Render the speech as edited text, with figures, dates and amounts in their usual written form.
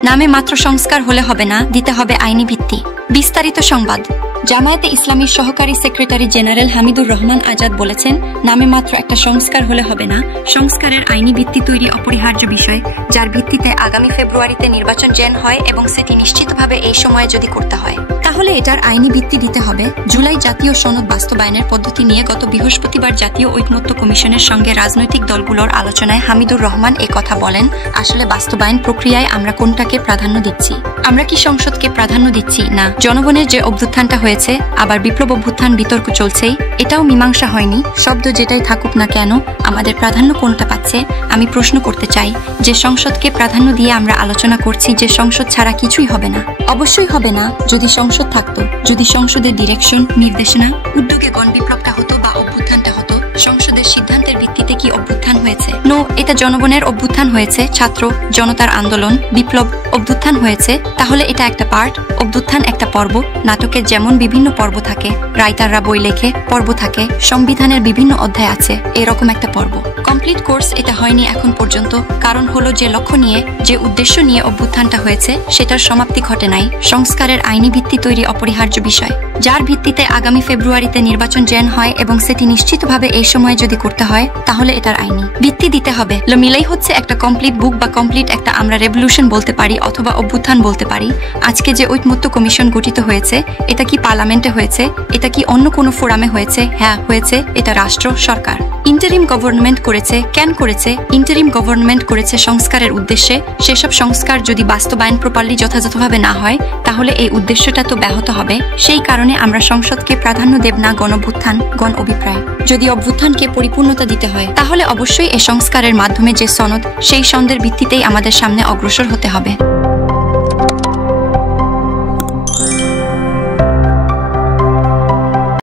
নামে মাত্র সংস্কার হলে হবে না, দিতে হবে আইনি ভিত্তি। বিস্তারিত সংবাদ। জামায়াতে ইসলামীর সহকারী সেক্রেটারি জেনারেল হামিদুর রহমান আজাদ বলেছেন, নামে মাত্র একটা সংস্কার হলে হবে না, সংস্কারের আইনি ভিত্তি তৈরি অপরিহার্য বিষয়, যার ভিত্তিতে আগামী ফেব্রুয়ারিতে নির্বাচন হয় এবং সেটি নিশ্চিতভাবে এই সময়ে যদি করতে হয় তাহলে এটার আইনি ভিত্তি দিতে হবে। জুলাই জাতীয় সনদ বাস্তবায়নের পদ্ধতি নিয়ে গত বৃহস্পতিবার জাতীয় ঐকমত্য কমিশনের সঙ্গে রাজনৈতিক দলগুলোর আলোচনায় হামিদুর রহমান এ কথা বলেন। আসলে বাস্তবায়ন প্রক্রিয়ায় আমরা কোনটাকে প্রাধান্য দিচ্ছি? আমরা কি সংসদকে প্রাধান্য দিচ্ছি? না। জনগণের যে অভ্যুত্থানটা হয়েছে, আবার বিপ্লব অভ্যুত্থান বিতর্ক চলছেই, এটাও মীমাংসা হয়নি। শব্দ যেটাই থাকুক না কেন, আমাদের প্রাধান্য কোনটা পাচ্ছে? আমি প্রশ্ন করতে চাই, যে সংসদকে প্রাধান্য দিয়ে আমরা আলোচনা করছি, যে সংসদ ছাড়া কিছুই হবে না। অবশ্যই হবে না যদি সংসদ থাকতো, যদি সংসদের ডিরেকশন, নির্দেশনা, উদ্যোগে গণবিপ্লবটা হতো বা অভ্যুত্থানটা হতো। সংসদের সিদ্ধান্তের ভিত্তিতে কি অভ্যুত্থান হয়েছে? নো, এটা জনগণের অভ্যুত্থান হয়েছে, ছাত্র জনতার আন্দোলন, বিপ্লব, অভ্যুত্থান হয়েছে। তাহলে এটা একটা পার্ট, অভ্যুত্থান একটা পর্ব। নাটকের যেমন বিভিন্ন পর্ব থাকে, রাইটাররা বই লেখে, পর্ব থাকে, সংবিধানের বিভিন্ন অধ্যায় আছে, এরকম একটা পর্ব। কমপ্লিট কোর্স এটা হয়নি এখন পর্যন্ত। কারণ হলো, যে লক্ষ্য নিয়ে, যে উদ্দেশ্য নিয়ে অভ্যুত্থানটা হয়েছে, সেটার সমাপ্তি ঘটে নাই। সংস্কারের আইনি ভিত্তি তৈরি অপরিহার্য বিষয়, যার ভিত্তিতে আগামী ফেব্রুয়ারিতে নির্বাচন হয় এবং সেটি নিশ্চিতভাবে এই সময়ে যদি করতে হয় তাহলে এটার আইনি ভিত্তি দিতে হবে। মিলাই হচ্ছে একটা কমপ্লিট বুক বা কমপ্লিট একটা আমরা রেভলিউশন বলতে পারি অথবা অভ্যুত্থান বলতে পারি। আজকে যে ঐকমত্য কমিশন গঠিত হয়েছে, এটা কি পার্লামেন্টে হয়েছে? এটা কি অন্য কোনো ফোরামে হয়েছে? হ্যাঁ হয়েছে, এটা রাষ্ট্র সরকার। ইন্টারিম গভর্নমেন্ট করেছে। কেন করেছে? ইন্টারিম গভর্নমেন্ট করেছে সংস্কারের উদ্দেশ্যে। সেসব সংস্কার যদি বাস্তবায়ন প্রপারলি যথাযথভাবে না হয় তাহলে এই উদ্দেশ্যটা তো ব্যাহত হবে। সেই কারণে আমরা সংসদকে প্রাধান্য দেব না, গণঅভ্যুত্থান, গণ অভিপ্রায়। যদি অভ্যুত্থানকে পরিপূর্ণতা দিতে হয় তাহলে অবশ্যই এই সংস্কারের মাধ্যমে যে সনদ, সেই সনদের ভিত্তিতেই আমাদের সামনে অগ্রসর হতে হবে।